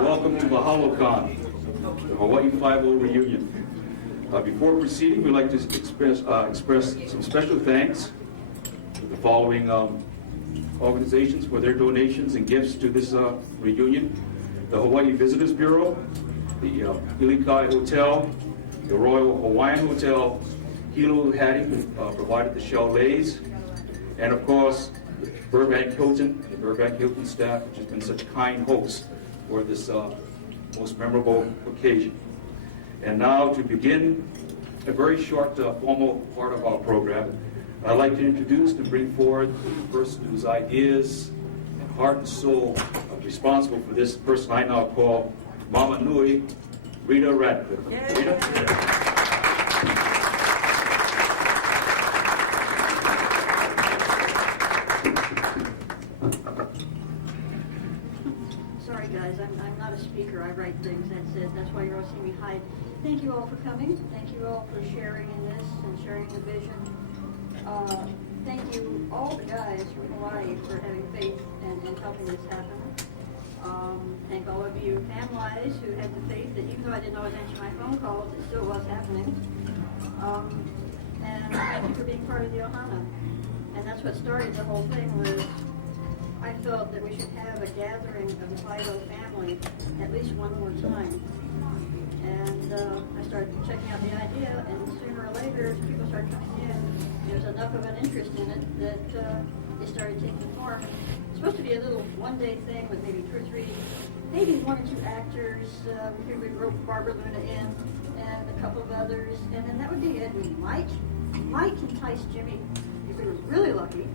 Welcome to Mahalo Con, the Hawaii 5-0 reunion. Before proceeding, we'd like to express some special thanks to the following organizations for their donations and gifts to this reunion. The Hawaii Visitors Bureau, the Ilikai Hotel, the Royal Hawaiian Hotel, Hilo Hattie provided the chalets, and of course, Burbank Hilton, the Burbank Hilton staff, which has been such kind hosts for this most memorable occasion. And now to begin a very short formal part of our program, I'd like to introduce and bring forward the person whose ideas and heart and soul are responsible for this person I now call Mama Nui, Rita Radcliffe. Rita? Sorry guys, I'm not a speaker, I write things, that's it. That's why you're all seeing me hide. Thank you all for coming. Thank you all for sharing in this and sharing the vision. Thank you all the guys from Hawaii for having faith and helping this happen. Thank all of you families who had the faith that even though I didn't always answer my phone calls, it still was happening. And thank you for being part of the Ohana. And that's what started the whole thing was I felt that we should have a gathering of the Mahalo family at least one more time. And I started checking out the idea, and sooner or later, as people started coming in, there's enough of an interest in it that it started taking form. It's supposed to be a little one-day thing with maybe 2 or 3, maybe 1 or 2 actors. We would rope Barbara Luna in, and a couple of others, and then that would be it. We might entice Jimmy if we were really lucky.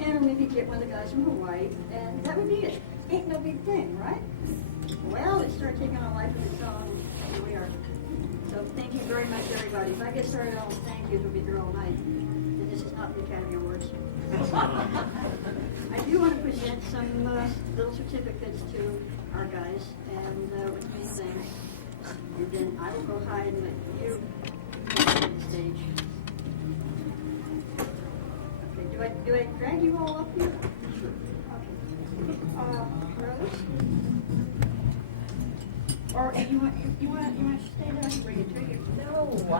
And maybe get one of the guys from Hawaii, and that would be it. Ain't no big thing, right? Well, it started taking on a life of its own, and here we are. So thank you very much, everybody. If I get started on thank yous, we'll be here all night. And this is not the Academy Awards. I do want to present some little certificates to our guys, and which means things. And then I will go hide and let you on the stage. Do I drag you all up here? Sure. Okay. Rose? Or you want to stay there? I can bring it to you. No, I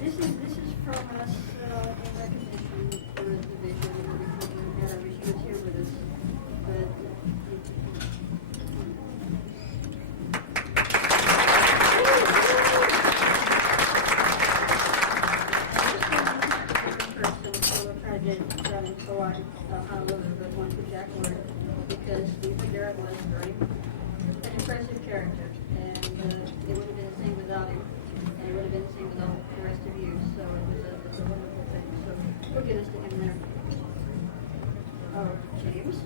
This is from us in recognition for the vision and everything. And I wish he was here with us. But Honolulu, but one for Jack Ward, because Steve McGarrett was an impressive character, and it would have been the same without him, and it would have been the same without the rest of you, so it's a wonderful thing. So we'll get us to him there. Oh, James?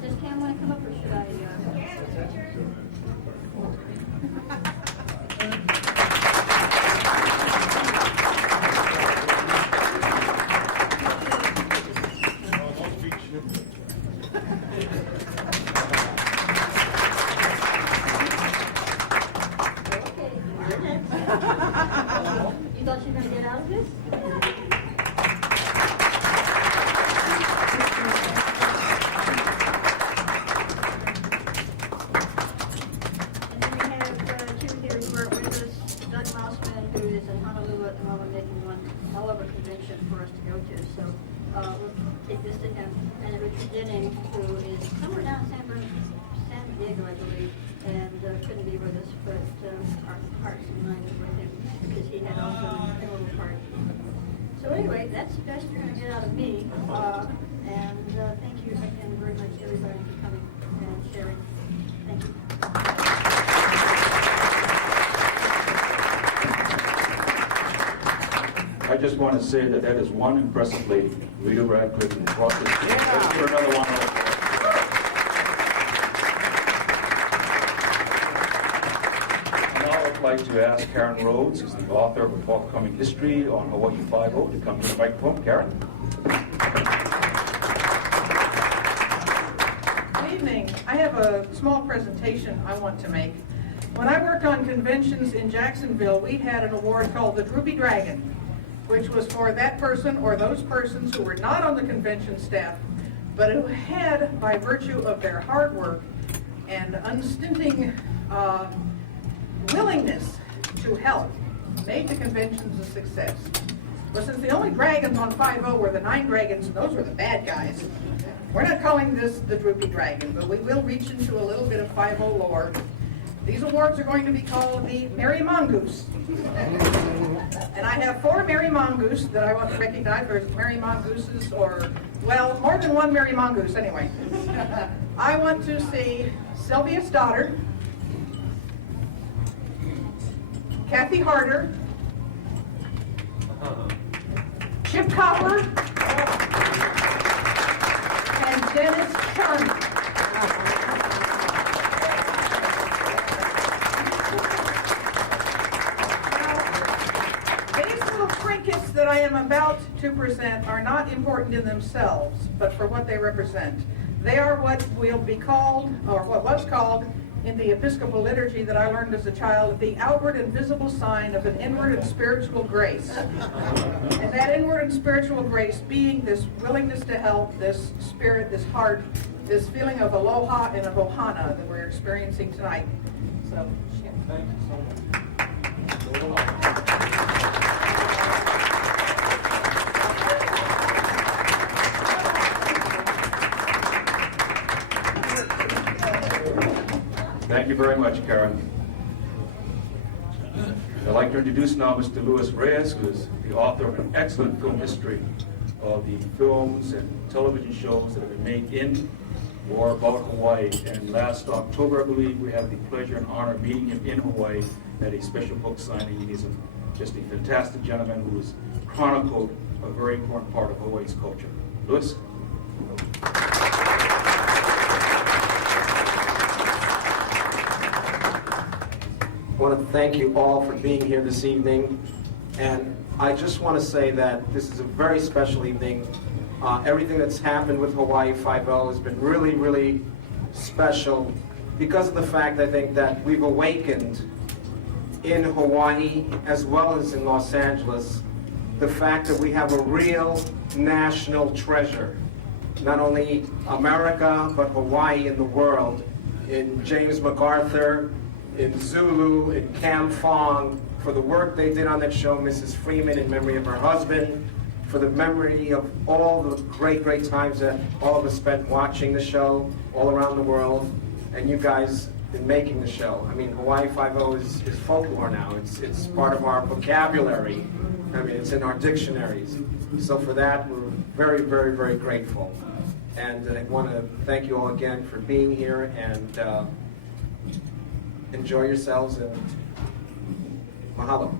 Does Cam want to come up or should I? Okay, you're next. You thought you were going to get out of this? For us to go to, so we'll take this to him. And Richard Denning, who is somewhere down in San Diego, I believe, and couldn't be with us, but our hearts and minds are with him because he had also a little part. So anyway, that's the best you're going to get out of me. And thank you again very much, everybody, for coming and sharing. Thank you. I just want to say that is one impressive lady, Rita Radcliffe, and brought this for another one. like to ask Karen Rhodes, who's the author of a forthcoming history on Hawaii Five-0, to come to the microphone. Karen? Good evening. I have a small presentation I want to make. When I worked on conventions in Jacksonville, we had an award called the Droopy Dragon, which was for that person or those persons who were not on the convention staff, but who had, by virtue of their hard work and unstinting willingness to help, made the conventions a success. But since the only dragons on 5-0 were the 9 dragons, and those were the bad guys, we're not calling this the Droopy Dragon, but we will reach into a little bit of 5-0 lore. These awards are going to be called the Merry Mongoose. And I have 4 Merry Mongoose that I want to recognize. There's Merry Mongooses, or, well, more than one Merry Mongoose anyway. I want to see Sylvia Stoddard, Kathy Harder, Chip Copper, and Dennis Charney. Trinkets that I am about to present are not important in themselves, but for what they represent. They are what will be called, or what was called in the Episcopal liturgy that I learned as a child, the outward and visible sign of an inward and spiritual grace. And that inward and spiritual grace being this willingness to help, this spirit, this heart, this feeling of aloha and of ohana that we're experiencing tonight. So, thank you so much. Thank you very much, Karen. I'd like to introduce now Mr. Luis Reyes, who is the author of an excellent film history of the films and television shows that have been made in or about Hawaii. And last October, I believe, we had the pleasure and honor of meeting him in Hawaii at a special book signing. He's just a fantastic gentleman who has chronicled a very important part of Hawaii's culture. Luis? I want to thank you all for being here this evening, and I just want to say that this is a very special evening. Everything that's happened with Hawaii Five-0 has been really, really special because of the fact, I think, that we've awakened in Hawaii as well as in Los Angeles the fact that we have a real national treasure, not only America but Hawaii in the world, in James MacArthur, in Zulu, in Cam Fong, for the work they did on that show, Mrs. Freeman, in memory of her husband, for the memory of all the great, great times that all of us spent watching the show all around the world, and you guys in making the show. I mean, Hawaii Five-0 is folklore now. It's part of our vocabulary. I mean, it's in our dictionaries. So for that, we're very, very, very grateful. And I want to thank you all again for being here, and enjoy yourselves, and mahalo.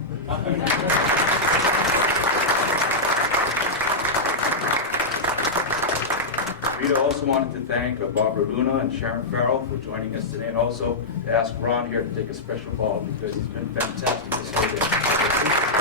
Rita also wanted to thank Barbara Luna and Sharon Farrell for joining us today, and also to ask Ron here to take a special ball because he's been fantastic this whole day.